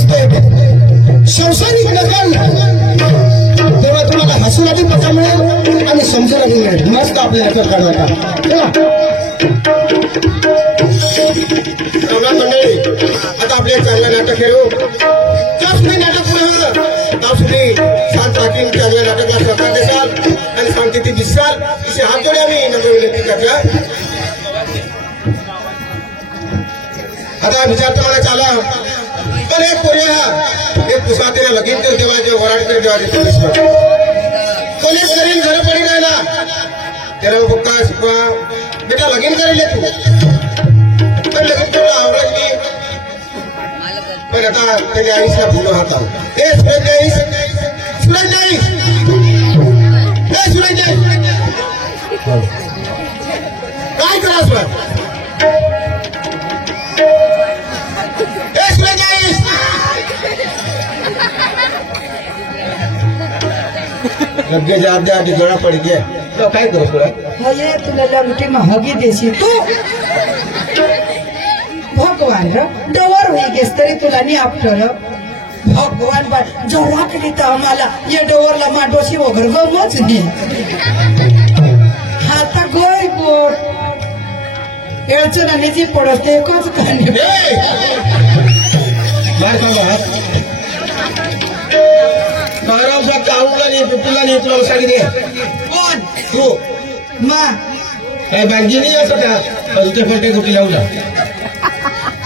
असते संसारिक नसेल तेव्हा तुम्हाला हसूसाठी मजा मिळेल आणि समजूनही मिळेल. मस्त आपल्या याच्यात काढायला मंडळी. आता आपले चांगलं नाटक खेळू त्यासुद्धा नाटक पुढे त्यासुद्धी शांत राखीन चांगल्या नाटकला सहकार देसाल आणि शांततेत दिसाल इसे हात जोडे आम्ही नम्र विनंती करता. आता विचारतो मला चाला पण एक पोऱ्या एक पुसातीला लगीन कर देवाचे वराड कर देवाचे कोणीच करीन घर पडी नाही ना त्याला बघता शिकवा बेटा लगीन करेल तू पण लगीन करून आवडली पण आता त्याच्या आईसला भुलो हाता हे सुरज जाईस सुरज जाईस हे सुरज जाईस काय त्रास वा हे सुरज जाईस लगे जात दे आधी जोड़ा पड़ गया तो काय करो तुला ये तुला लंगटी महगी देशी तू भगवान र डवर होई गेस तरी तुला नी आपटर भगवान बा जोरा केली तर आम्हाला ये डवरला माडोशी वगैरे गमच नाही हाता गोय गोड अडचण जी पडते एकच काढणे बार का बात महाराज साहब काऊला नहीं पुतला नहीं तुला सांगितले कोण तू मा काय बँकी नाही असं त्या पलटे पलटे कुठे लावला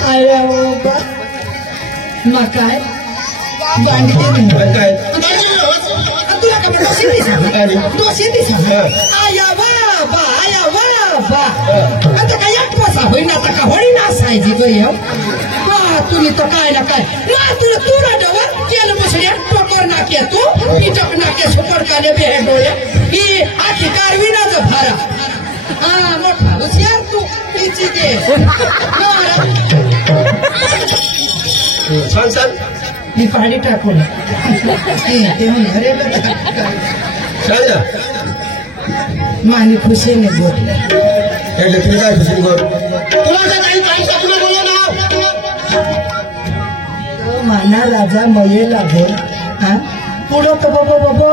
अरे बाबा मा काय बांधते नाही काय तुला का डोशी दिसा आया बाबा आता काय एक पसा होईना आता का होडी ना सायजी गय हा तुम्ही तो काय ना काय ना तुला तुला डवर केलं बसल्या टोकर नाके तू पिटक नाके सुपर काले बेहे डोळे ही आखी कारविनाचा भारा हा मोठा हुशार तू हिची दे सांग सांग मी पाणी टाकून ते अरे सांग ना मानी खुशीने बोलले એટલે તું काय खुशी बोल तुला काय काही तुला बोललो ना माना राजा मये लागेल हा पुढं तर बाबा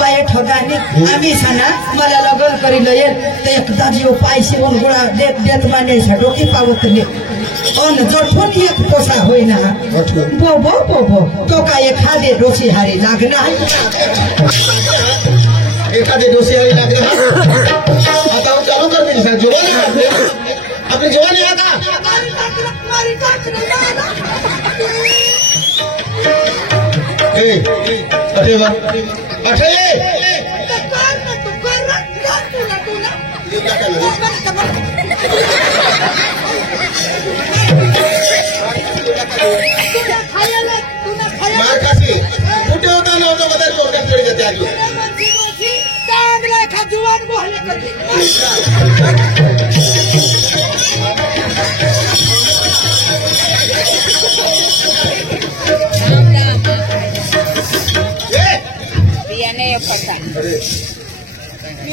बाया ठगाने आम्ही साना मला लग्न करील येईल तर एकदा जीव पायशी वन गोळा देत देत मान्याच्या डोकी पावत ने अन जठून एक पोसा होईना बोबो तो काय एखादे डोशी हारी लागणार एखादे दोषी लागले आता हम चालू कर देंगे सर जुबान अपने जुबान आता अरे वाह अरे मार खासी कुठे होता ना होता बदल कोर्टात पडे जाते आगे जुवान बोलले करते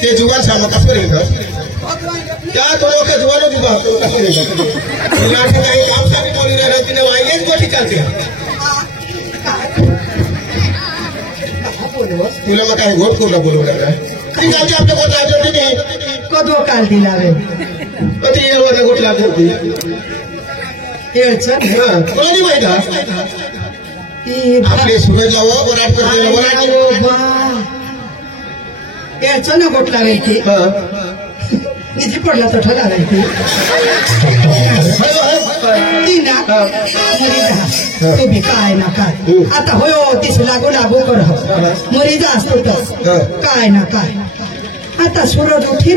ते जुगान सामा कसं करेल त्या थोडं का जुवानो जुगा तो कसं करेल तुला काही काम सारी बोली नाही राहते ना वाईलेच गोष्टी चालते तुला मग काय गोट कोणला बोलवलं काय ठीक आहे आपल्या गोट लागली नाही कदो काल दिलावे कधी येणार गोट लागली होती कोणी माहिती आपले सूरज लावो वराट करते याचं ना गोट लावायची निधी पडला तर ठरावायची ती ना तुम्ही काय ना काय आता होय तीस लागू कर मरीजा असतो तर काय ना काय आता सूरज उठी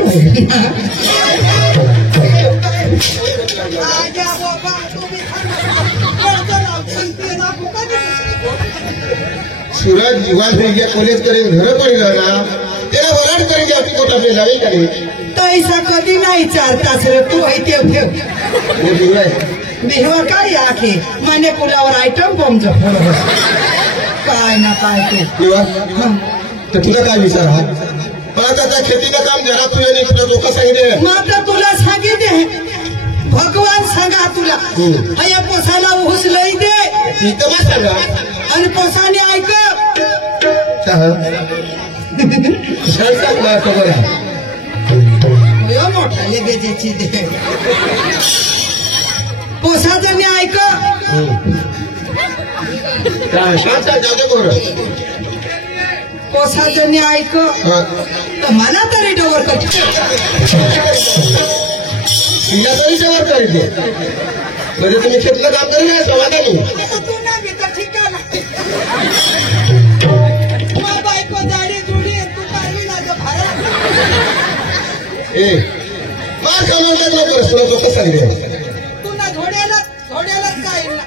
सूरज जीवान થઈ ગયા કોલેજ કરીને ઘરે પડ્યો ના તેના વરાડ કરી ગયા તું કોટા पे લાવી કરી तो ऐसा कधी नाही चालताच रे तू आहे ते बिहवा काय आखे माने पुलावर आयटम बॉम्ब जपलो काय ना काय ते तर तुला काय विचार हा पण आता त्या खेतीचं काम जरा तुझ्या तुला लोक सांगितले मग तुला सांगितले भगवान सांगा तुला या पोसाला ऊस लई दे तिथं मग सांगा आणि पोसाने ऐक सांगा खबर आहे मोठा लगेची दे पोसाचं ऐक पोसाचं ऐक तर मला तरी डवर कर तिला तरी जवळ करीते म्हणजे तुम्ही शेतलं काम करू नये समाधानी ए मार कमावतात लोक कसं सांगते पुन्हा घोड्यालाच काय ना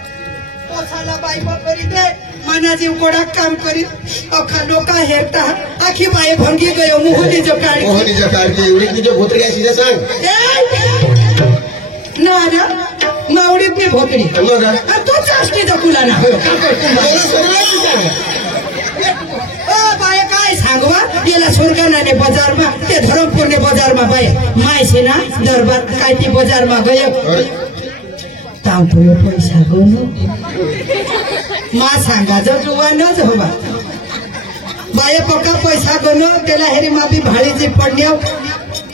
पोसाला बायको करी दे मना जीव गोडा काम करी अखा लोका हेरता आखी बाई भंगी गयो मोहनीच्या काळी मोहनीच्या काळजी एवढी तुझ्या भोतडी अशी सांग ना मावडीत मी भोकडी तू चाष्टी जकुला ना बाय काय सांगवा याला सुरगानाने बजारमा ते धरमपूरने बजारमा बाय मायसे ना दरबार काय ती बजारमा गय तांपुयो पैसा गोन मा सांगा जो जुवानच हवा बाय पक्का पैसा गोन त्याला हेरी मापी भाडीची पडण्याव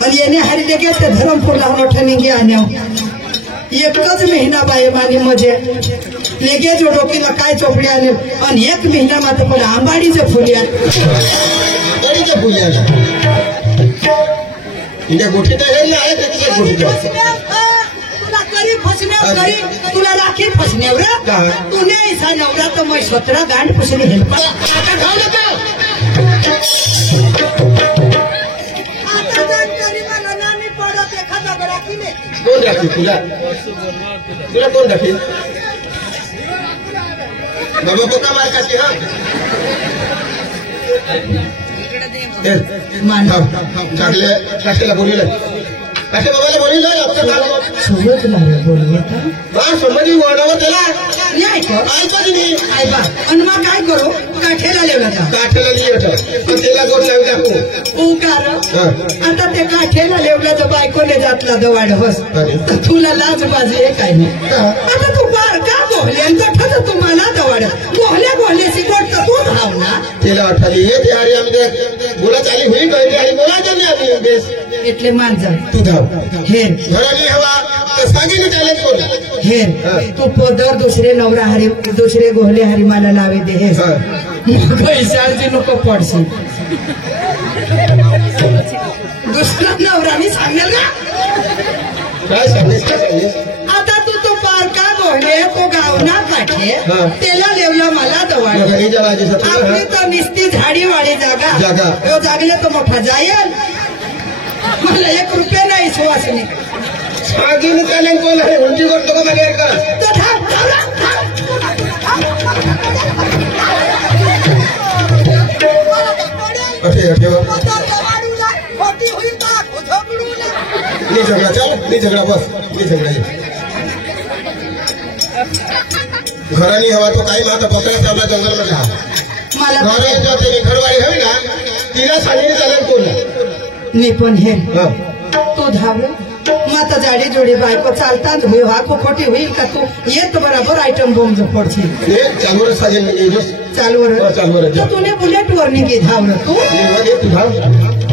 आणि येणे हारी लेगे ते धरमपूरला मोठ्याने आणण्याव एकच महिना बाय मानी मजे लेगे जो डोकीला काय चोपडी आले आणि एक महिना मात्र पण आंबाडीचं फुल्या गोठीत तुला करी फसण्यावर करी तुला राखी फसण्यावर तुने ऐसा नवरा तर मग 17 गांड फसणे हेल्प कोण राखी तुला कोण राखी बाबा पक्का मार काशी हा चांगले काशीला बोलवलं काशी बाबाला बोलवलं समजी ओरडावं त्याला आणि मग काय करू काठेला लिहिला काठेला लिहिलं त्याला गोट लावू टाकू उकार आता ते काठेला लिवला तर बायकोने जातला दवाड बस तुला लाज बाजू आहे काय नाही आता तू बार का बोलले आणि गठ्ठाच तुम्हाला दवाड गोहल्याशी गोट तर तू भाव ना त्याला वाटली येते अरे आम्ही बोला चाली होईल आणि बोलायचं नाही आम्ही इथले माणसं तू धाव हेर घराली हवा तर सांगितलं चालेल कोण हेर तू पदर दुसरे नवरा हरी दुसरे गोहले हरी मला लावे दे हे पैशाची नको पडशी दुसरा नवराने सांगेल का काय सांगितलं आता तू पार का गोहले तो गाव ना काठे त्याला लेवला मला दवाड आपली तर निस्ती झाडी वाडी जागा तो जागले तो मोठा जायल मला 1 रुपया नाही सुवासनी सांगितलं चालेल कोण आहे उंची करतो का माझ्या का झगडा चल झगडा बस झगडा घरानी हवा तो काही माझा पकडा चालला जंगल मध्ये मला घराची घरवाडी हवी ना तिला सांगितलं चालेल कोण मी पण हे तो धावलं माता जाडी जोडी बायको चालतात होई हाको खोटी होईल का तू येत बराबर आयटम बॉम्ब पडशील चालवर चालवर तुने बुलेट वर निघे धावलं तू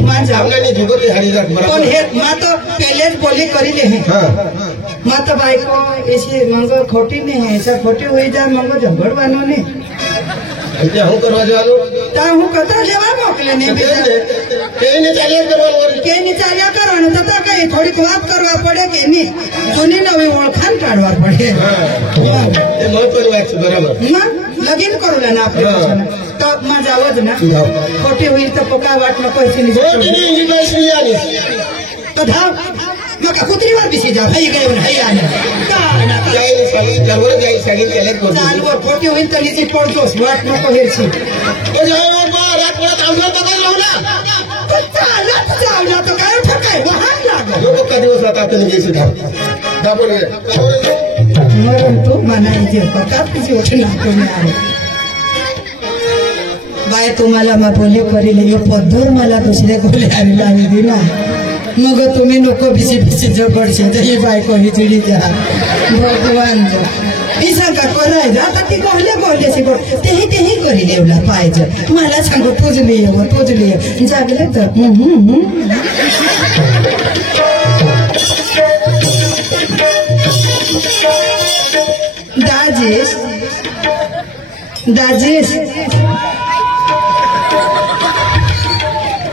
माझा पण हे माता पहलेच बोली करी ले माता बायको ऐसी मंग खोटी नहीं है ऐसा खोटी हुई जाए मंग झगड़ बानो ने હું કરવા જવાનું તા હું કતા લેવા મોકલે ને કેને ચાલ્યા કરવાનું કેને ચાલ્યા કરવાનું તો કઈ થોડીક વાત કરવા પડે કે નહીં જૂની નવી ઓળખાણ કાઢવા પડે એ મહત્વની વાત છે બરાબર લગીન કરું ને આપણે તો માં જાવ જ ને ખોટી હોય તો પકા વાટ નો કોઈ તો ધાવ મકા કુતરી વાર બેસી જાવ હઈ ગયો ને હઈ આને ચાલવો ખોટી હોય તો નીચે પડતો વાટ નો કોઈ છે રાત પડે ચાવલા તો કાયો ઠકાય વહાણ લાગે લોકો કા દિવસ રાત આપને જઈશું ધાબો ને મરમ તો મનાઈ જે પકા પછી ઓછી નાખો ને આવે बाय तुम्हाला मा बोले करी ले पद्धर मला दुसरे गोले लावी दिला मग तुम्ही नको भिशी भिशी जगडशे ही बायको ही चिडी द्या भगवान ही सांगा करायचं आता ती कोहल्या कोहल्याची गोड तेही करी देवला पाहिजे मला सांगू पुजली जागले तर दाजेश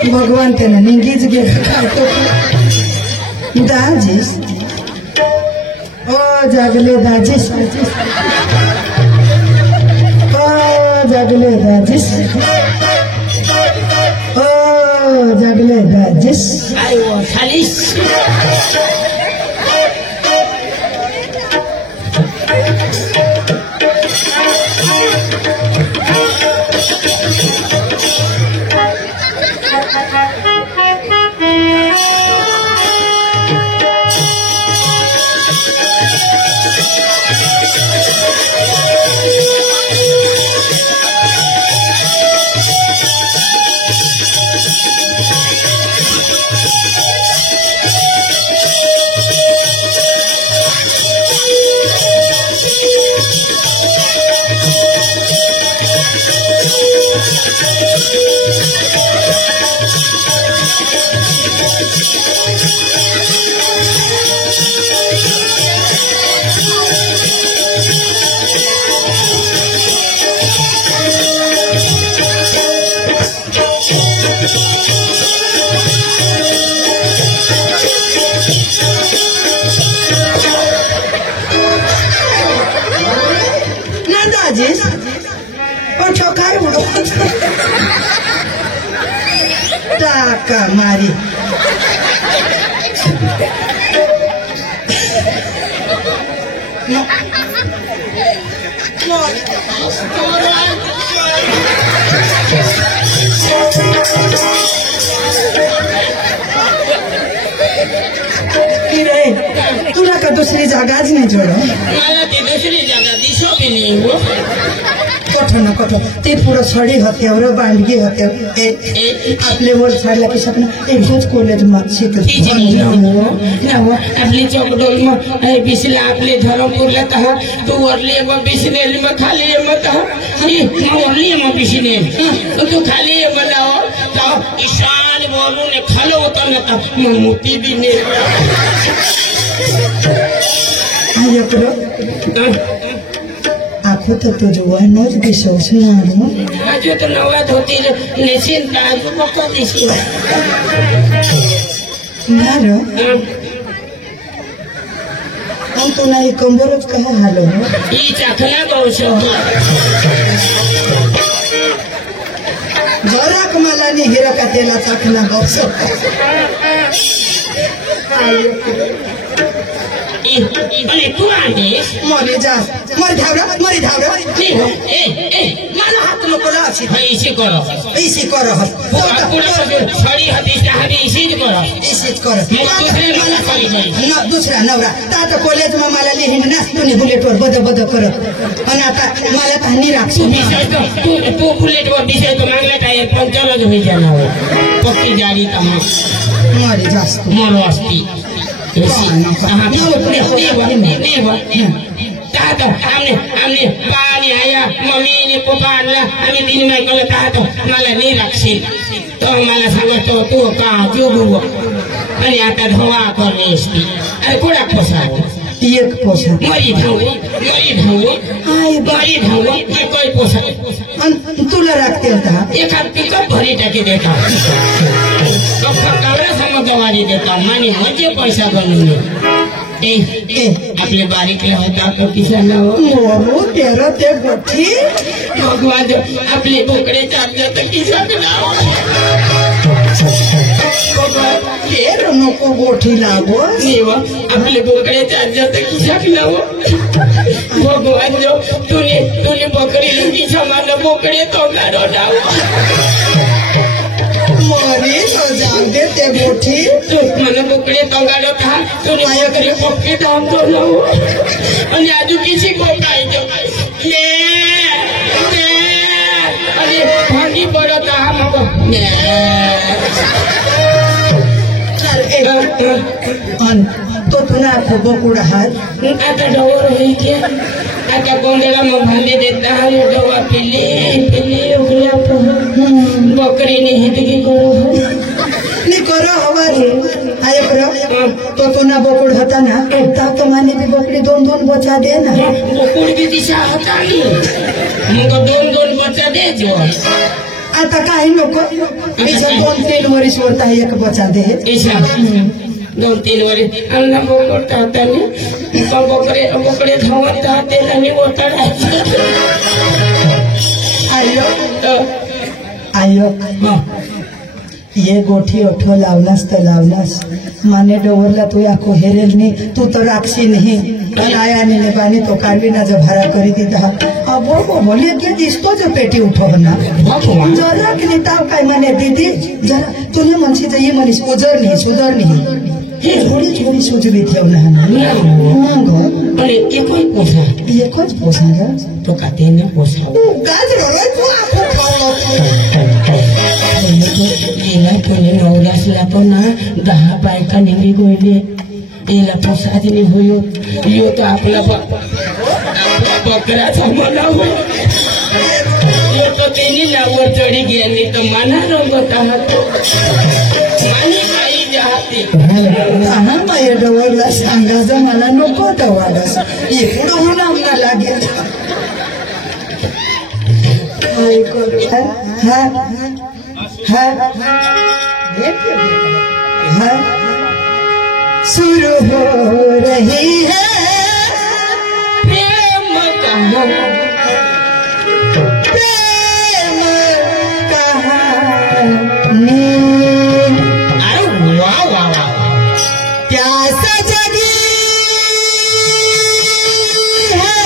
भगवान त्यांना निंगीच गेला खातो दाजेश ओ जागले दाजेश ओ जागले दाजेश ओ जागले दाजेश आयो खालीस दाजेश ओठो काय टाका मारी तुला का दुसरी जागाच नाही जोड मला ती दुसरी जागा दिसो बी नाही हो कठो ते पुढं सडी होत्यावर बांडगी होत्या आपले वर छाडल्या की सपना एकदाच कॉलेज मागशीत आपली चौकडोल मग बिसला आपले धरमपूरला तहा तू वरली मग बिसनेल मग खाली मग वरली मग बिसनेल तू खाली बनाओ तो ईशान बोलू ने खालो होता ना था मग मोती भी ने आखो तर तुझं दिसवस ना माझी तर नवरात होती नेशीन ताजू पक्का दिसतो तुला कंबरच काय हालो ही चाखला गौश जराक मला नि हिरा का तेला चाखला गौश तू आणतेस मरे जा मर धावरा मला हात नको लावशी इसी करो छडी हतीस हवी इसीच करो दुसरा नवरा आता कॉलेज में मला लिहिण नाचतो बुलेटवर बद करत आणि आता मला काही राखतो तू बुलेटवर विषय तो मागला काय पंचायत होई जाणार पक्की गाडी तमा मरे जास्त मरो असती आमने पाणी आया मम्मीने पप्पा आणला आम्ही तीन नाही कळत मला नाही राखशील तो मला सांगतो तू का जोगू आणि आता धोवा करणे असती अरे कोणा पोसा एक पोसा मरी धावू कोई पोसा तुला राखते होता एका पिकअप भरी टाकी देता समजवारी देता मानी म्हणजे पैसा बनवून आपले बारीक होता तो किसान हो तेरा ते गोठी भगवान आपले बोकडे चालले तर किसान नको गोठी लागो आपले बोकडे चालले तर किसान भगवान जो तुने बकरी लुटी समान बोकडे तो गाडो मरी तो जान दे ते गोठी મને બોકડે તગાડો था तुने बकरी पक्के दाम तो लो અને આજુ किसी को काई जो ये अरे भागी पड़ा था हमको तो तुना को बकुड़ा है आता डोर है क्या आता गोंडला में भाले देता है डोवा पिले पिले उगला बकरी ने हितगी करो नी करो हमारे आए करो तो तुना बकुड़ होता ना तब तो माने भी बकरी दोन बचा दे ना बकुड़ भी दिशा होता नहीं मुझको दोन बच्चा दे जो आता काहे नको ऐसा 2-3 वर्ष होता है एक बचा दे ऐसा 2-3 वर्ष अन्ना बोलता होता नहीं बकरे धोता तेरा नहीं होता आयो ये गोठी ओठो लावलास तो लावलास माने डोवरला तू आखो हेरेल नहीं तू तो राक्षी नहीं आया नहीं बानी तो कारवी ना जो भरा करी थी अब वो बोलिए कि इसको जो पेटी उठो ना जरा के ताव काय माने दीदी जरा तूने मनसी तो ये मनीष उजर नहीं सुधर नहीं थोड़ी सोच भी थे ना अरे ये कोई पोसा तो कहते हैं ना पोसा Ila kene naulas lapo na dahapai ka nili goile ila posadi ni huyo yo to apla bakra samana ho yo to tini nawar chodi gya ni to mana rong ta hat mani kai jahati aha maye dawala sangaza mana no ko dawalas ye pudo hona na lage ay ko ha शुरू हो रही है प्रेम कहानी अरे वाह वाह वाह प्यास जगी है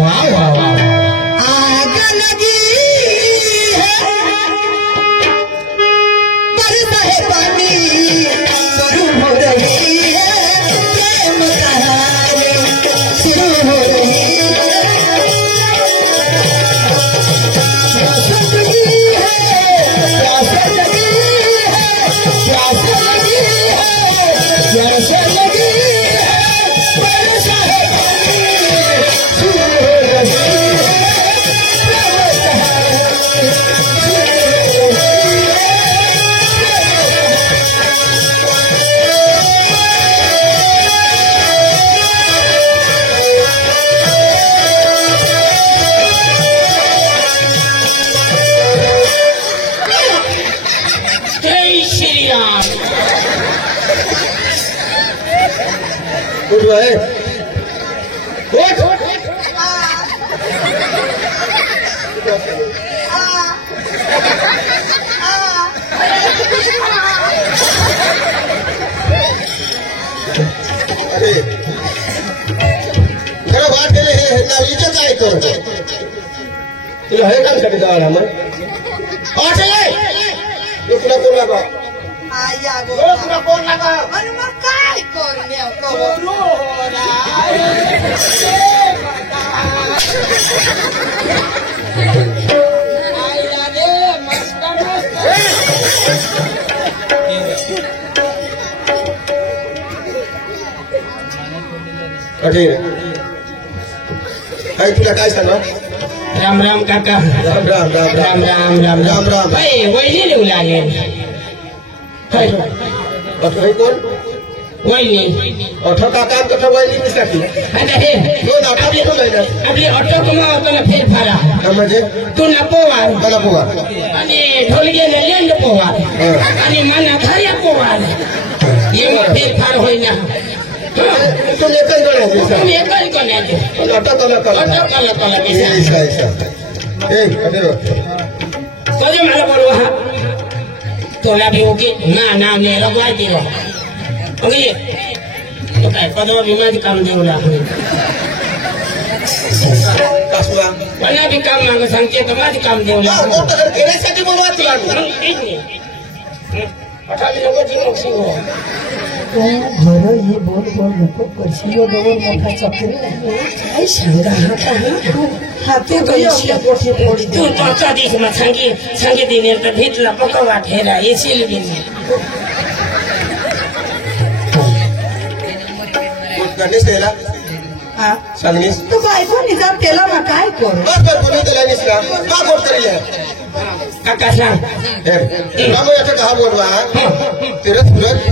वाह वाह वाह आग लगी पानी शुरू हो रही है प्रेम कहानी शुरू हो रही है राम राम काका राम राम भाई वही नहीं उलागे कौन वही ऑटो का काम करता वही नहीं सकती अरे तो ऑटो भी तो लेगा अभी ऑटो को मैं अपना फिर फारा समझे तू न पोवा बना पोवा अरे ढोल के ले न पोवा अरे माना घर पोवा ये मैं फिर फार होई ना तो लेकर गए तुम एक ही करने दे ऑटो कला ऐसा ए अरे तो जो मला बोलो हां तो ला भी ओके ना ने लगवा दियो ओके तो काय पदवा बिना काम देवला कसला वना भी काम मांग सांगते तो माझी काम देवला तो तर केल्यासाठी बोलवा तुला घर ये बोल नको परसियो डोर मोठा चक्री आई सांगा हाते पैसे पोटे पोडी तू तो दिस में संगी दिने तो भीतला पकवा ठेरा ये सिल बिन काढलीस त्याला हा सांगलीस तू बायको निजाम त्याला मग काय करू बस कोणी त्याला निसला का गोट करेल काका सांग याचं कहा बोलवा तिरत फुरत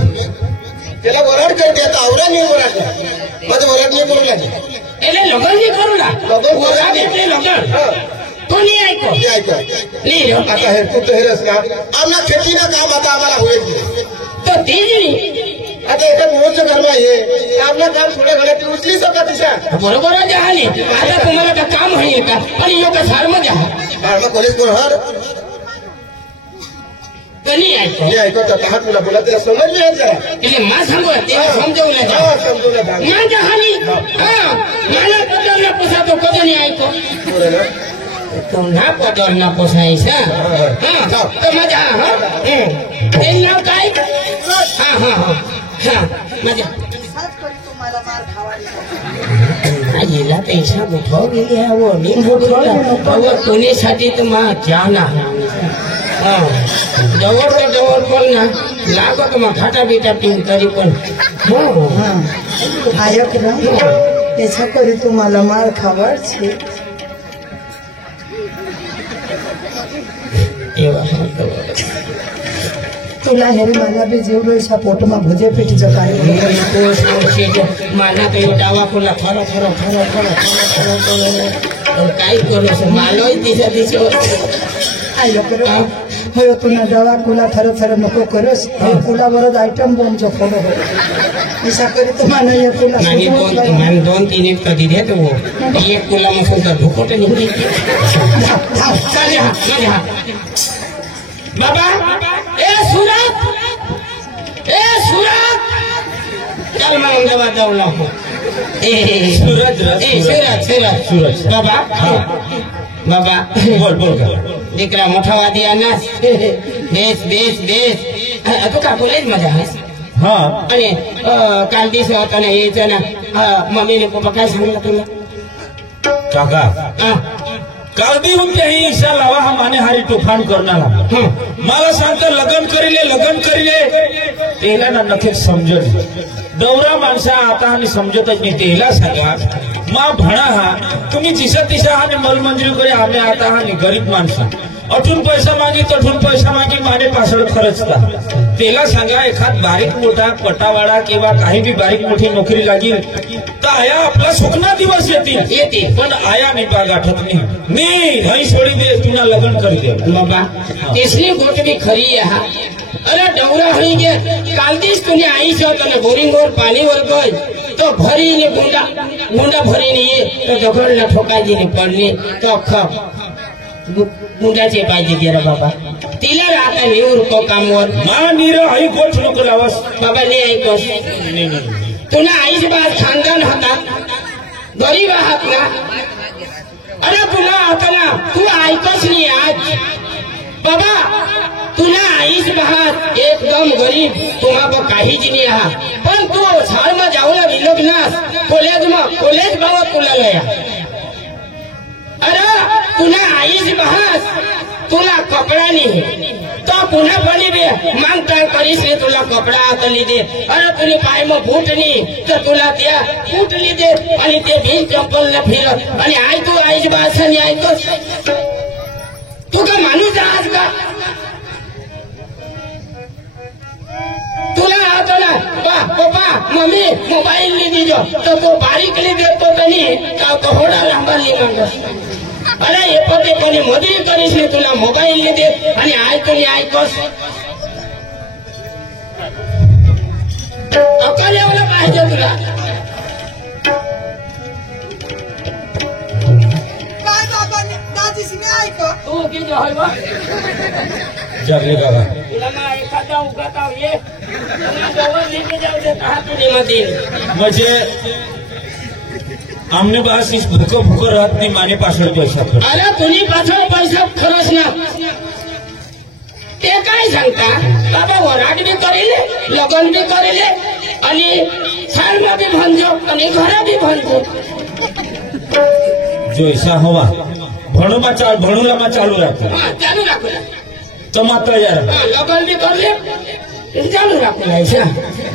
त्याला वराड करते आता आवरा नाही वराड माझं वराड नाही करू लागले એટલે લગન ની કરું ના લગન ઓલા એટલે લગન તો નહીં આಯ್કો નહીં રહ્યો आता हे तू तर हेरस ना आमना खेतीना काम आता आम्हाला होईल તો તેજ નહીં आता एका मोठं घरमा ये आपलं काम थोड्या घरात उचली सका तिच्या बरोबर જ आहे ને आता तुम्हाला का काम आहे का आणि योग सारम जा मग कॉलेज कोण हर તો નહીં આಯ್કો हे ऐकत पहा तुला बोला त्याला समज नाही जरा એટલે માં સાંભળો તે સમજાવલે हा समजून भाग માં જહાની હા નાના પદર ના પોસાતો કદો નહીં આಯ್કો તો ના પદર ના પોસાય છે હા તો મજા હા તેલ નાવ કાઈ હા હા હા હા મજા आजीला पैसा उठाव गेले हवं नीट उठवला कोणीसाठी तर मा जाना हा जवळ तर जवळ पण ना लागत मग खाटा बिटा पिऊन तरी पण हो आयक ना त्याच्या करी तुम्हाला मार खावार छे तुला हेरी मला बी जेवढं अशा पोटमा भजे पेटीचं काय माना तो डावा कोला खरा खरा खरा खरा खरा खरा काय करू मालोय दिशा दिशा आयक હવે તું દવા કુલા થર થર नको करस कुला बरं आयटम बोमचो फोडो अशा करी तुम्हाला ये कुला मैंने दोन तीन एक कदी दे तो वो एक कुला में सुनता भूकोटे नहीं बाबा ए सूरत चल मैं दवा दौला हूँ सूरज बाबा बाबा बोल बोल દીકરા મોટા વાદી આના બેસ બેસ બેસ તો કા કોલેજ માં જાય હા અને કાલ દિવસે હતો ને એ છે ને મમ્મી ને પપ્પા કાંઈ सांगितलं तुला काका काल बी उनके ही ईशा लावा हा माने हारी तुफान करणार मला सांगता लगन करीले तेला ना नक्कीच समजत दौरा माणसा आता आणि समजतच नाही तेला सांगा मा भणा हा तुम्ही जिसा तिसा हा मलमंजुरी करे आम्ही आता हा गरीब माणसा अठून पैसा मागी तठून पैसा मागी माने पासळ खरचता तेला सांगा एखाद बारीक मोठा पटावाडा किंवा काही बी बारीक मोठी नोकरी लागेल तर आया आपला स्वप्ना दिवस येते पण आया नाही बा गाठत नाही हई सोडी दे तुला लग्न कर दे बाबा तेसली गोट बी खरी हा अरे डवरा हई गे काल दिस तुने आई छो तने बोरिंग और पानी वर गई तो भरी ने गुंडा भरी ने ये तो दगड़ ना ठोकाजी ने पड़ने तो ख गुंडा जे पाजी गेरा बाबा तिला राता ने उरको काम वर मा नीरा हई गोठ नको लावस बाबा ने आई कोस तुला आईच बात खानदान होता गरीब आहात ना अरे तुला आता ना तू ऐकच नाही आज बाबा तुला आईच बाहात एकदम गरीब तुम्हाला काहीच नाही आहात पण तू झाड में जाऊला विलोक नास कॉलेज गावात तुला लया अरे तुला आईच बाहात तुला कपडा नाही तो पुन्हा बनी बे मागता करीस ने तुला कपडा हातली दे अरे तुला पाय में बूट नाही तर तुला त्या बूट ली दे आणि ते भीन चप्पल न फिरत आणि आई तू आईच बाहात आणि ऐकत तू का माणूस आहात का तुला आता ना पप्पा मम्मी मोबाईल ली दीजो तो तो बारीक ली देतो तनी का कोहडा लांबा ली मांग अरे ये पोते कोणी मजुरी करीस ने तुला मोबाईल ली दे आणि ऐकून ऐकस अकल एवढं पाहिजे तुला काय बाबा दाजीशी नाही ऐक तू किती होय बा जगले बाबा तुला ना एखादा उगाता ये जवळ लेके जाऊ दे हातून मध्ये म्हणजे आमने बास इस भूको रात नहीं माने पासळ पैसा खर्च अरे कुणी पाછળ पैसा खरच ना ते काय सांगता बाबा वराड बी करेले लगन बी करेले आणि सालमा बी भंजो आणि घरा बी भंजो जो ऐसा हवा भणूला मा चालू राहतो चालू राखू तो मात्र यार लगन बी करले चालू राखू ऐसा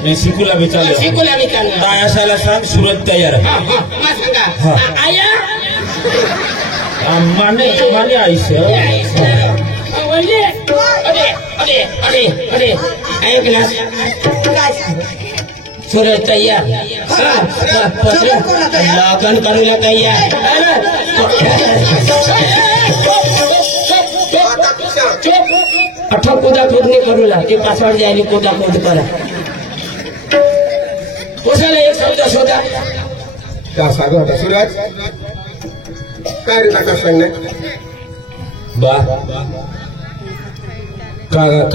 नाही शिकूला विचारलं शिकूला विचारलं काय असायला सांग सुरत तयार आहे. हा हा मग सांगा हा. आया माने माने आईस अरे अरे अरे अरे अरे एक ग्लास सूरज तैयार लगन करूला तैयार अठो कूदा कूद नहीं करूला ते पासवर्ड जायली कूदा कूद करा कोसाला एक शब्द शोधा त्या सांगू होता सूरज काय रे काका सांगणे बा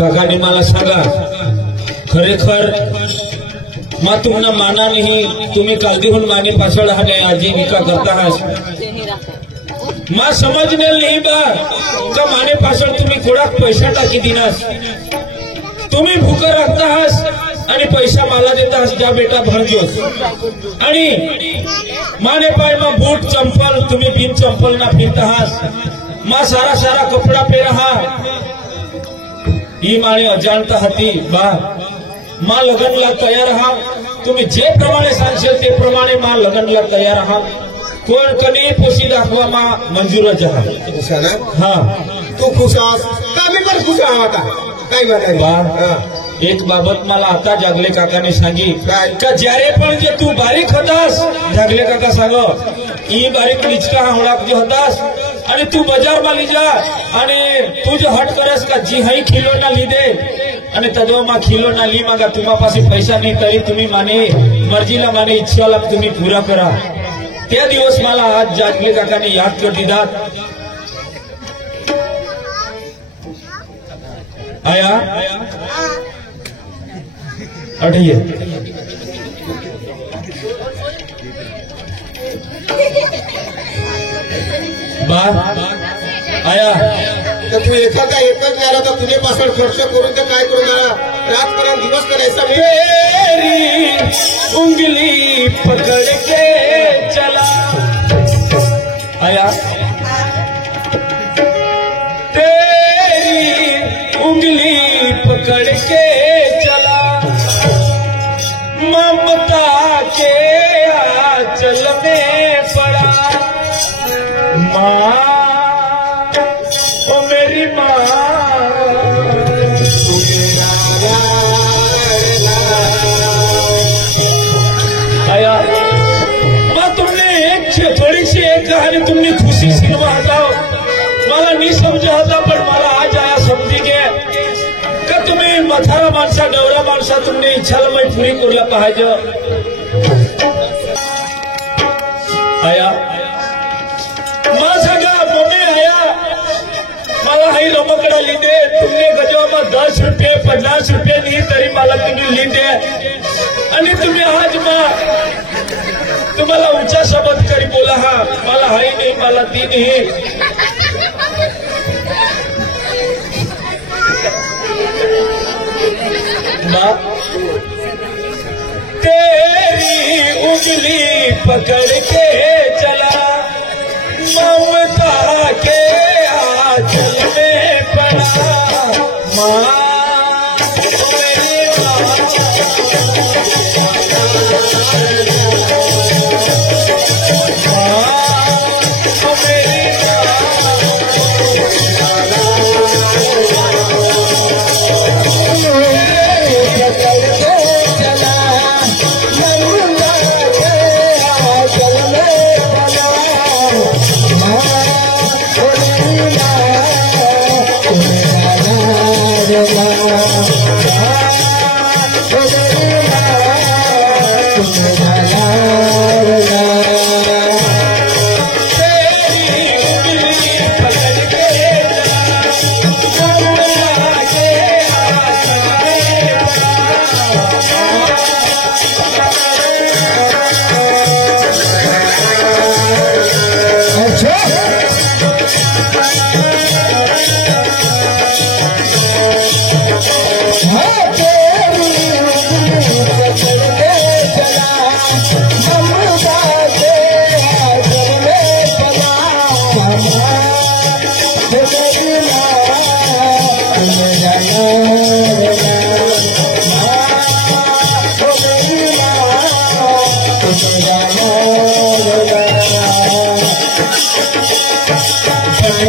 काकाने मला सांगा खरेखर मग तुम्हाला माना नाही तुम्ही कालदीहून माने पासवर्ड हा नाही आजीविका करता आहात मा समजणे नाही बा का माने पासवर्ड तुम्ही थोडाक पैसा टाकी दिनास तुम्ही भूक राखता आहात आणि पैसा मला देतास जा बेटा भरजोस आणि माने पाय मा बूट चंपल तुम्ही बिन चंपल ना फिरता आहात मा सारा सारा कपडा पे रहा ही माने अजाणता हती बा मा लग्नला तयार आहात तुम्ही जे प्रमाणे सांगशाल ते प्रमाणे मा लग्नला तयार आहात कोण कधी पोशी दाखवा मा मंजूरच आहात खुश आहे ना हा तू खुश आहास का मी पण खुश आहो आता काय म्हणाले बा एक बाबत मला आता जागले काकाने सांगी काय? का ज्यारे पण जे तू बारीक होतास जागले काका सांग ई बारीक निचका होणार जे होतास आणि तू बाजार मा लीजा आणि तू जो हट करस का जी हई खिलो ना लीदे आणि तदवा मा खिलो ना ली मागा तुम्हा पासे पैसा नाही तरी तुम्ही माने मर्जीला माने इच्छाला तुम्ही पूरा करा त्या दिवस मला आज जागले काकाने याद कर दिदात आया अठिये बा आया तर तू एखादा एकच झाला तर तुझ्यापासून खर्च करून तर काय करून मला रातपर्यंत दिवस करायचा मी तेरी उंगली पकड़ के चला आया तेरी उंगली पकड़ के चला ममता के आंचल में पड़ा माँ ओ मेरी माँ आया माँ तुमने एक थोड़ी सी एक कहानी तुमने खुशी से हटाओ मला नहीं समजा होता पण मला आज आया समजी गे का तुम्ही मथारा माणसा डवरा माणसा तुमने इच्छाला मी पुरी करला पाहिजे आया माँ सांगा मम्मी आया मला हाई रमकडा लिंदे तुमने गजवा 10 रुपये 50 रुपये नहीं तरी मला तुम्ही लिंदे आणि तुम्ही आज तुम्हाला ऊंचा शब्द करी बोला हा मला हाई नाही मला ती नाही तेरी उंगली पकड़ के चला ममता के आंचल में पड़ा माँ मेरी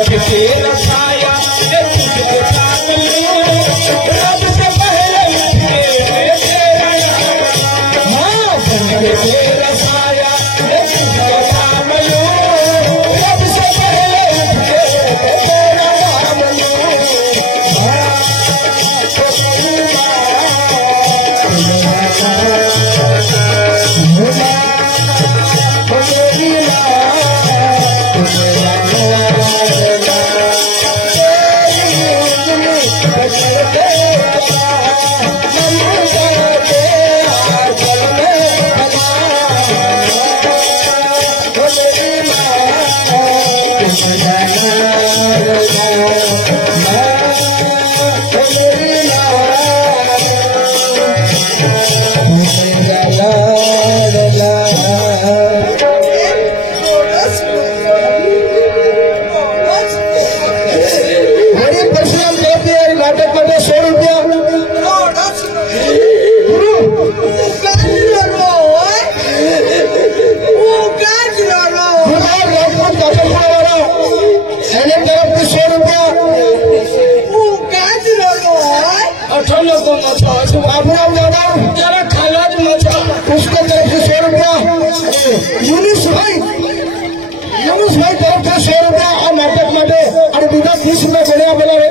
के तेरा साया तुझको थाम लूं, रब से पहले उठ के तेरा नाम, हाँ बन के तेरा साया तुझको थाम लूं, रब से पहले उठ के तेरा नाम लूं। भाई तरफ से 100 रुपया और नाटक माटे और बिना 30 रुपया बढ़िया बोला रे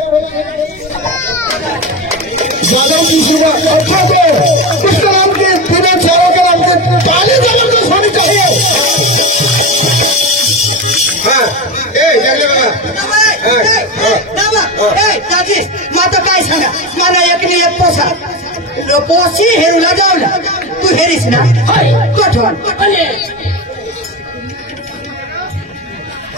ज्यादा 30 रुपया अच्छा तो उसके नाम के बिना चारों के नाम के ताली जबरदस्त होनी चाहिए। हाँ दादी माता काय सांगा मला एक पोसा पोसी हेरू लगावला तू हेरीस ना कोठवण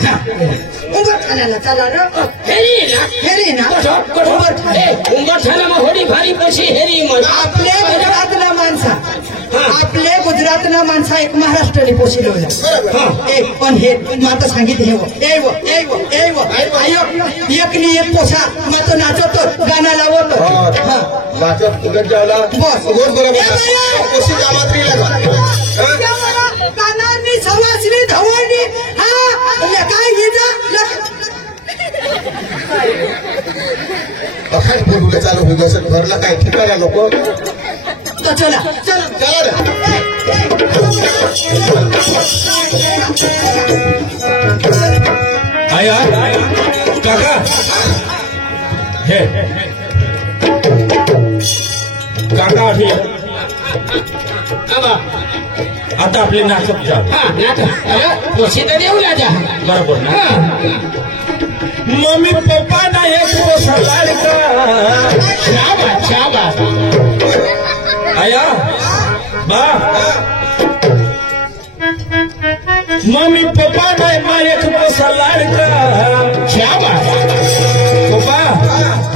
उंबर थाना चला रे हेरी ना उंबर थाना में होडी भारी पोसी हेरी मन आपले गुजरातना माणसा एक महाराष्ट्राने पोषिलो एक पण हे माता सांगितले आयो एकनी एक पोसा मातो नाचतो गाणं लावतो नाचत उगत जावला बस बरोबर पोसी कामात्री लागा कानांनी समाजनी धवळणी हा काय घेजा अखाट बोलूला चालू होईल असं भरला काय ठिकाणा लोक तो चला आया काका हे काका अभी आता आपले नाचत जा पोसी तर देऊ लाजा बरोबर ना मम्मी पप्पा ना एक पोसा लाडका शाबास आया बा मम्मी पप्पा ना मा एक पोसा लाडका शाबास पप्पा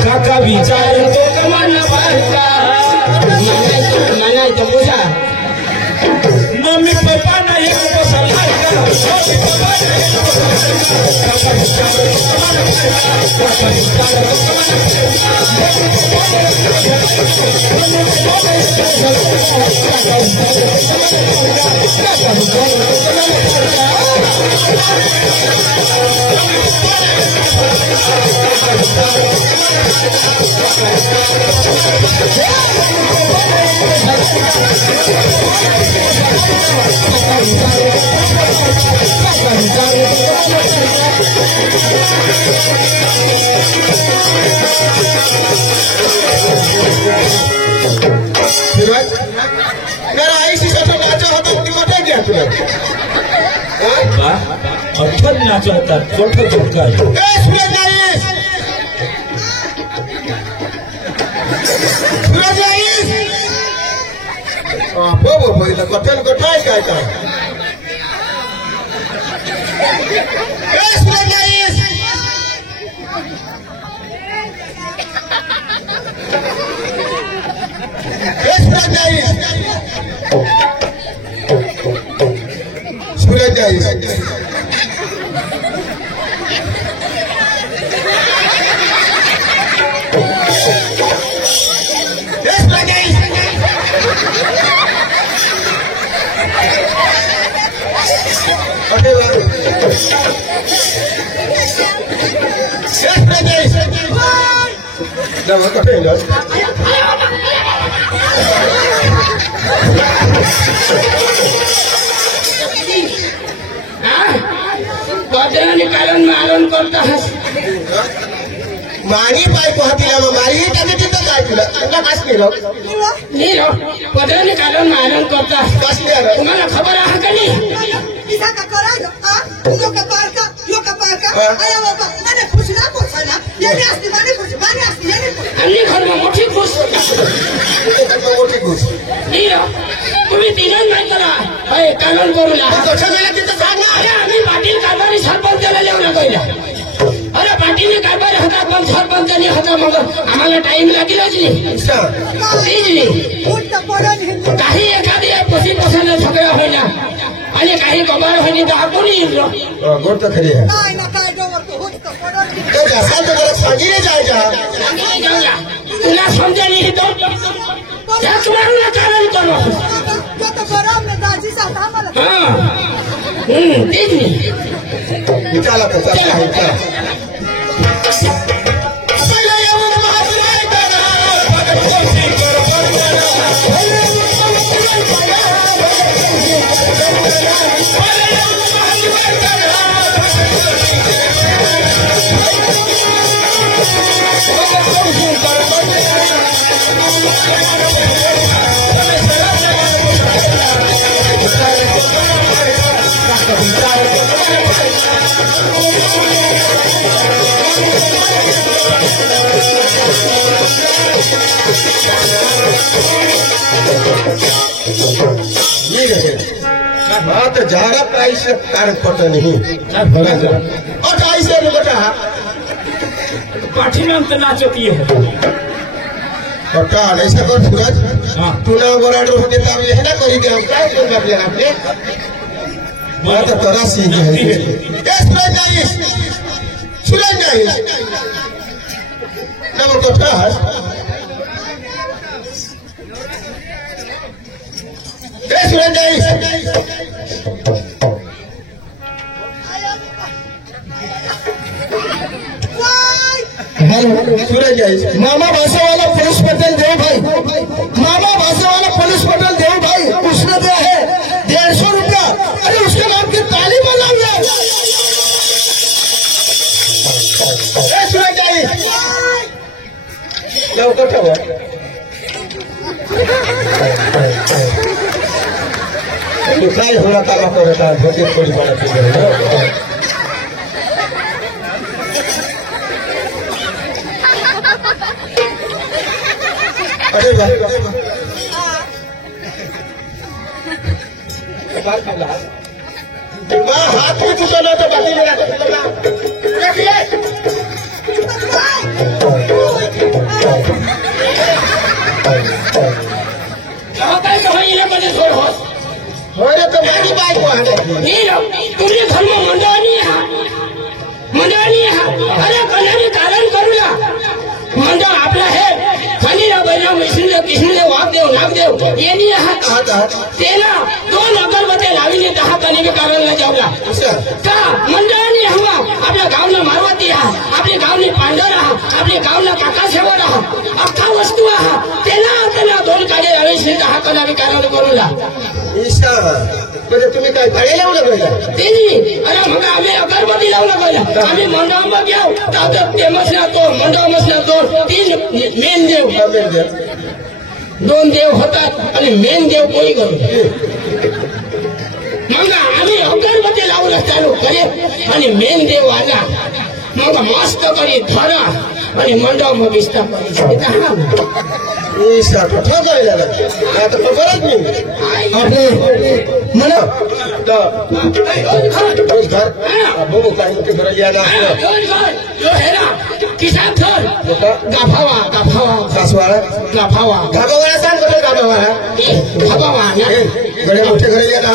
काका विचार तो कमाना बारका नाही तो पोसा मम्मी पप्पा ना एक पोसा लाडका मेरा आईसी साथ नाचा होता ती मजा गया तुला बा अठन नाचवतात कोठं झुटका सूरज नाईस हो पहिलं कठण कठाय काय सूरज नाईस सूरज nice Okay, Jangan kau tengok. बदन कारण मारण करता हस मारी पाय को हाती लावा मारी टाके तिथं काय तुला तुला कास नाही राव नहीं रो बदन कारण मारण करता कास नाही आलं तुम्हाला खबर आहे का नाही Bisa ka corado, ah? Yo ka parka. Aya baba, mane खुशना पोछना. यानी असती माने असती यानी आम्ही घरमा मोठी खुश तुला मोठी गोष्ट नहीं रो तुम्ही तीनच नाही करा अरे कानून करूला कसं गेला तिथं सांग ना अरे आम्ही पाटील कारभारी सरपंचाला लिहून पहिला अरे पाटील कारभारी होता पण सरपंचाने होता मग आम्हाला टाइम लागेलच नाही तेच नाही उठ पडन हिंदू. काही एखादी पसंत सगळं होईना आणि काही कमाल होईनी तर आपण येईल गोष्ट खरी आहे काय ना काय डोवर तो उठ पडन. तो जसा तो मला सांगितले जायचा जाऊया तुला समजा नाही तो त्या तुम्हाला कारण करो तो तो गरम में दाजी साथ आम्हाला. हा तेच नाही विचारला तो चला विचार हाँ तो ज्यादा प्राइस कारण पता नहीं और ऐसे नहीं बता पाठी में अंत नाचती है पक्का ऐसा कर सूरज हाँ तुला वराड होते तर यही ना करी दे काय करू आपल्याला आपले मला तर तरा सीख है ये सूरज नहीं ना वो तो था ये सूरज नहीं सूरज नहीं मामा भाषा वाला पुलिस पटेल देव भाई मामा भाषा वाला पुलिस पटेल देव भाई उसने दिया है 150 रुपया. अरे उसके नाम की ताली बजाऊंगा. सूरज नहीं लवकर ठेवा काय होणार का करत आहे होते थोडी पडत अरे हाथ में तुझा ना तो बाकी नहीं काय कहाणी मध्ये सोड हो अरे तो माझी बायको आहे तुम्ही धर्म मंडळानी अरे कल्याणी कारण करूला मंडळ आपला हे खालीला बैला मैसूरला किशोरला वाघदेव नागदेव यांनी त्याला 2 अगरबत्त्या लाविले 10 कणी कारणला जावला का मंडळानी हवा आपल्या गावला मारवाती आपल्या गावने पांढर आपल्या गावला काकाशेवर अख्खा वस्तू त्याला 2 काढे लावायचे 10 कणी कारण करूला म्हणजे तुम्ही काय गाडी लावलं पाहिजे तेनी अरे मग आम्ही अगरबत्ती लावला पाहिजे आम्ही मंडळामध्ये गेलो तर फेमस ना तो मंडळामध्ये तो 3 मेन देव 2 देव होतात आणि मेन देव कोणी करू मग आम्ही अगरबत्ती लावलं चालू करे आणि मेन देव आला मग मस्त करी धरा आणि मंडळ मग विस्थापित आता खबरच नाही आपले मला बघू काय घर यायला जो है ना किसान थर गाफावा गाभावाला सांग बरं गाभावाला बडे मोठे घर यायला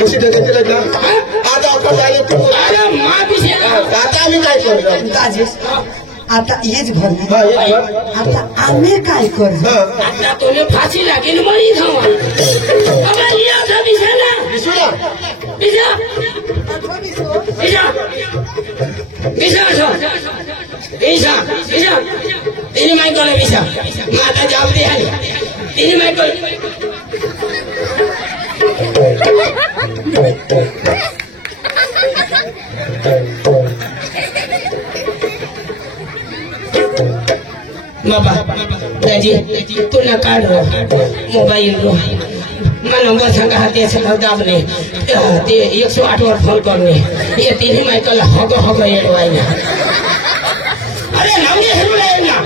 कशी देते तिला आता आपण काय अरे माँ पिछे आता आम्ही काय करतो दाजी आता हेच घर हा, हे घर. आता आम्ही काय करू आता तुला फाशी लागेल मरी धावा बाबा या था बिछाना विसुला बिछा बिछा बिछा बिछा बिछा तिने मायकोला विसा मग आता जॉब दे आहे तिने मायकोला बाबा दाजी तू ना काढ रो मोबाईल रो मैं नंबर सांगा हाती दाबने ते 108 वर फोन करणे ये तिन्ही मायकोला हगो येडवायला अरे नवने हेरुला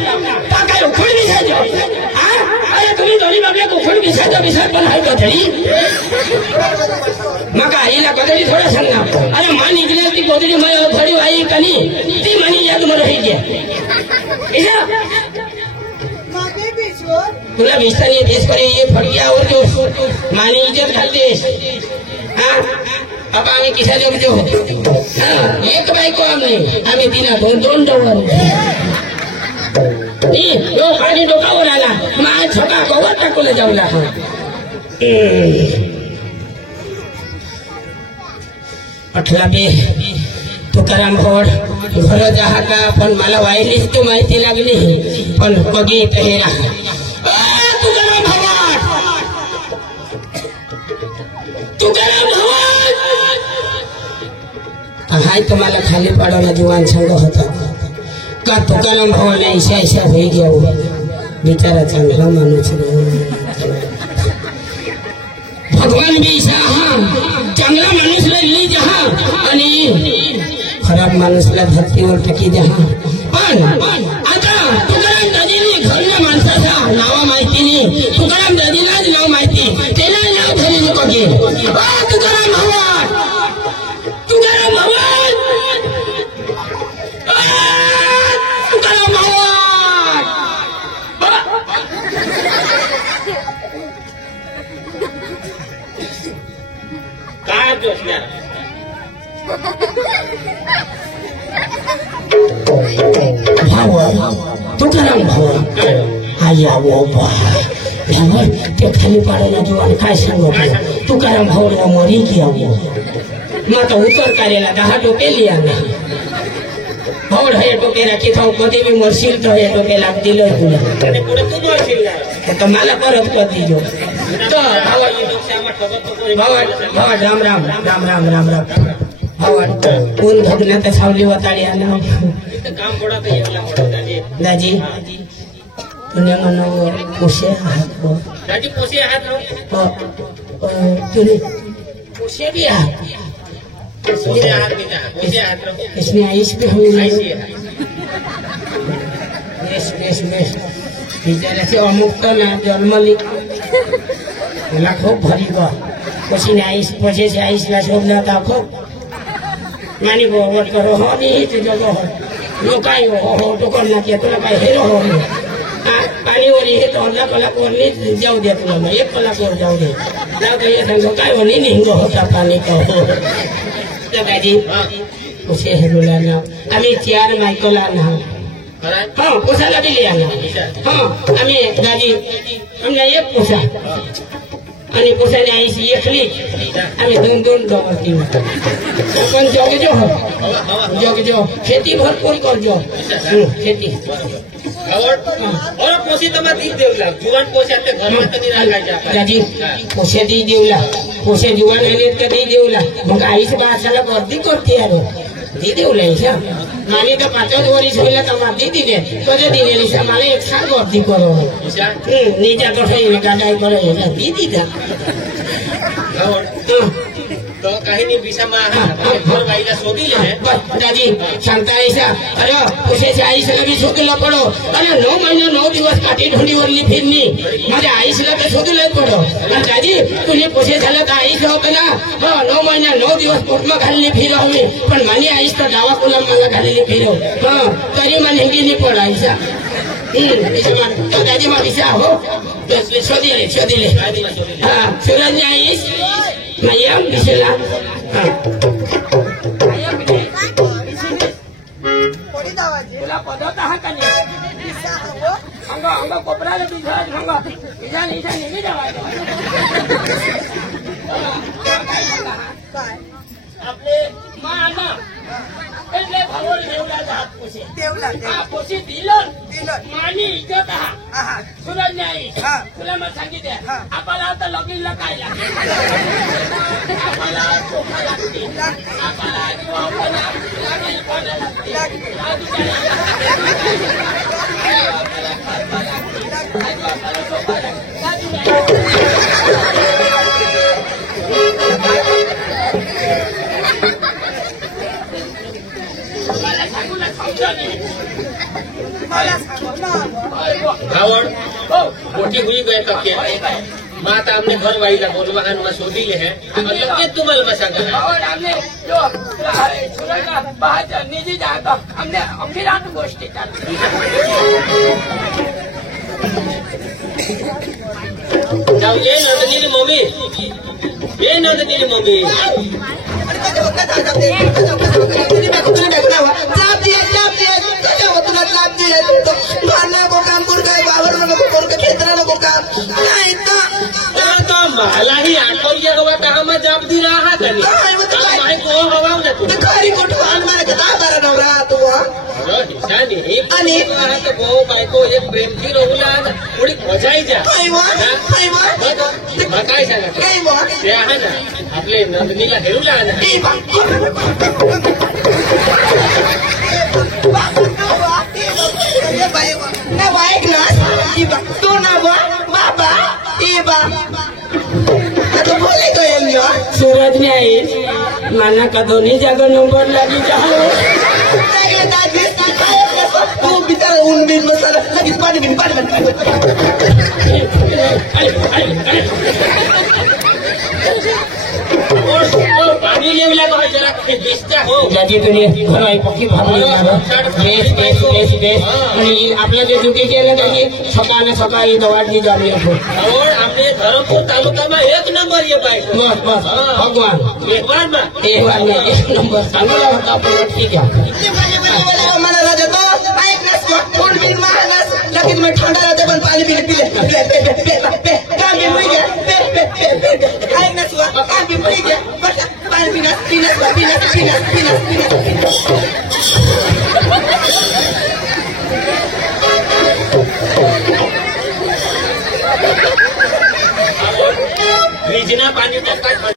पाका उखड विसायचो अरे तुम्ही दोन्ही बाबल्या उखड विसायचा विसार पण आहे गधडी मका आईला गधडी थोडा सांग ना अरे मा निघले ती गधडी मग घडी आई कनी ती म्हणी या तुम्हाला हे घ्या तुला भिजताना येतेस करे ये फडक्या आवडतो मानी इज्जत घालतेस हाँ अब आम्ही किसा जोग जो हाँ एक बायको आम्ही तिला दोन डोवर यो पाणी डोकावर आला मा छोटा कवर टाकून जाऊला अठला बे तुकाराम भोड घर जहा का पण मला वाईलीच तू माहिती लागली पण बघी तहेरा तुकाराम भोड हाय तुम्हाला खाली पाडायला जुवान संघ होता का तुकाराम भावाला ऐसा होई गया बिचारा चांगला माणूस भगवान भी चांगला माणूस ली जहा आणि खराब माणूसला धरतीवर टाकी जहा पण आता तुकाराम दाजीने घरच्या माणसाचा नावा माहिती नाही तुकाराम दाजीलाच नाव माहिती त्याला नाव घरी नको घे तुकाराम भगवान तुकाराम भगवान तुकाराम भगवान काय दोषणार तुकाराम भाऊ आया वो ते खाली पाडायला जुवान काय सांगतो तुकाराम भाऊ मरी गया मग तो उत्तर कार्याला 10 टोपे लिया भावड हे टोपे राखी थाव कधी मी मरशील तर हे टोपे लाग दिलं तुला तर मला परत कर दीजो भावा राम राम राम राम राम राम भावा कोण भगण्यात सावली वताडी आलं दाजी तुने मनो पोसे आहात दाजी पोसे आहात तुने पोसे भी आहात इसमें आइस भी हुई बिचाराचे अमुक्त ना जन्मली मला खूप भरी ग पसीने आईस पछेसे आईसला शोधला होता खूप मानी वोट करो हो नहीं तो जगह हो लोग काय हो तो करना क्या तुला काय हेरो हो पाणी वरी हे तो अल्लाह कलाक वरनी जाऊ दे तुला मग 1 कलाक वर जाऊ दे जाऊ दे सांगो काय वरनी निघ होता पाणी का दादी उसे हेरुला ना आम्ही 4 मायकोला ना हाँ पोसाला भी लिया ना हाँ आम्ही दादी हमने 1 पोसा आणि पोसाने आईशी एकली आम्ही 2 डोंगरती पण जग जो खेती भरपूर करजो खेती और पोसी तो मैं दी देवला जुवान पोसे आपल्या घरमध्ये कधी राहायचा दादी पोसे दी देवला पोसे जुवान वेळेत कधी देवला मग आईच बाळाला गर्दी करते यार दी देवला इसा माने तर 5 वर्ष होईल तर मग दी दिले कधी दिले इसा मला एक साल गर्दी करो नीचा तो सही गाडाई करो दी दिदा तो काही नाही विषय घर बाईला शोधिले दादी सांगता ऐसा अरे उसे आईसला भी शोधला पडो अरे 9 महिना 9 दिवस काठी ढोंडीवरली फिरणी माझ्या आईसला तर शोधलंच पडो आणि दादी तुझे पोसे झालं तर आईस होतं ना 9 महिना 9 दिवस पोटमा घालली फिरव मी पण माझी आईस तर डावा कोला मला घालली फिरव तरी मला गेली पड आईसा दादी माझा हो शोधिले हा सूरज ice Mayam bisa lah. Bola pada tahan kan ya? Bisa apa? Angga kobra lebih bisa angga. Bisa ni dah. Apne mana? એટલે ભગવાન દેવડા હાથ પૂછે देवला આ પૂછી દિલો दिलं मानी इज्जत हा आहा सुरज नाही हा. तुला मग सांगितले हा. आपल्याला आता लगीनला काय लागते आपल्याला चोखा लागते आपल्याला वावराला लागेल कोणा लागते आधी काय लागते? आपल्याला खायला लागते. आधी आपल्याला चोखा लागते. आधी काय? मला सांगू ना समजलं नाही. मला सांगू ना रावण हो मोटी हुई गए तब के माता हमने घर वाली का बोलवा में शोधी है मतलब के तुम्हारे में सांगा और हमने जो सुरंगा बाहर निजी जाता हमने अखिरात गोष्टी चालू जाओ ये नंदनी की मम्मी ये नंदनी की मम्मी तो मला ही आठवण हवा कहा मैं जब दी रहा था नहीं को हवा ना तू हिस्सा नहीं आणि? तो भाऊ बायको एक प्रेम की रोगला थोडी मजाही जा मग काय सांगा ते आहे ना आपले नंदनीला हेरूला ना सूरज ने आई माना का दोन्ही जागा नंबर लगी जाओ पाणी येऊला बघा जरा दिसता हो ज्याची तुम्ही घराई पक्की भाबली बेस बेस बेस बेस आणि आपलं जे ड्युटी केलं त्याची सकाळी दवाडली झाली असो और हमने धर्मपुर तालुका में एक नंबर ये बाइक बस बस भगवान एक बार में एक बार में एक नंबर चांगला होता आपण ठीक आहे लगेच मग ठंडा राहते पण पाणी पिले पिले काम बी होई गया ऐक ना सुआ काम बी होई गया बस पाणी पिण्यास पिण्यास पिण्यास पिण्यास पिण्यास पिण्यास फ्रीजना पाणी टाकतात